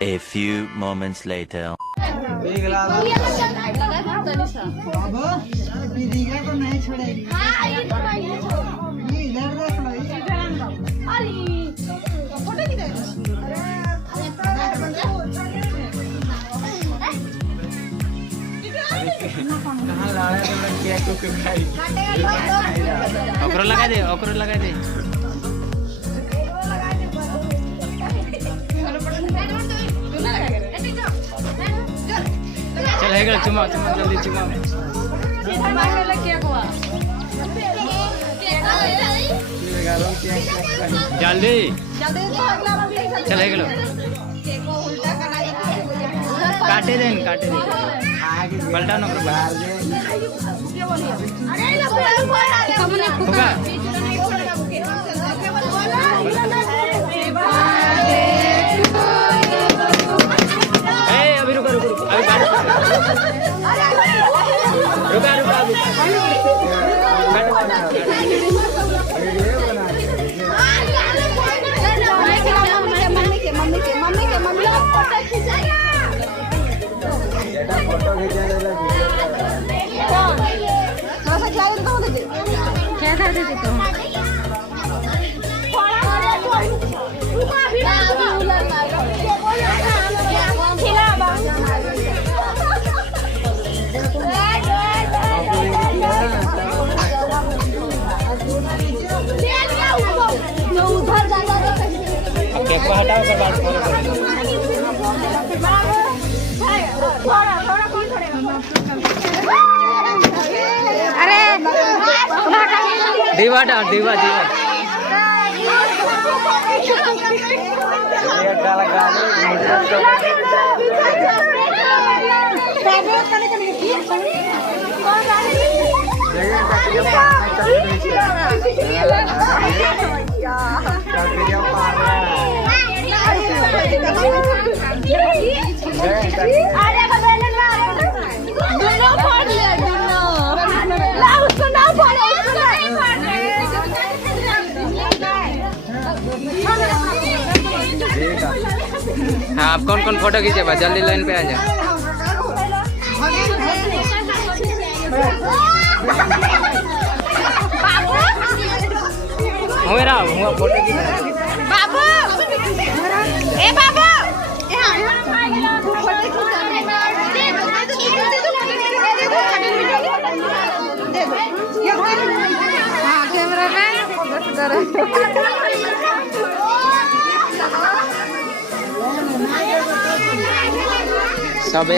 A few moments later. लगा दे लगा दे चल है चुमा चुमा जल्दी चुमा जल्दी चल है काटे दे पलटा न होगा अभी रुका रुका रुका हटाओ कर बात अरे दीवा डाल दीवा दीवा हाँ आप कौन कौन फोटो खींचे बा जल्दी लाइन पे आ जाओ मेरा हुआ फोटो खींच बाबू ए बाबू कैमरा मैन सब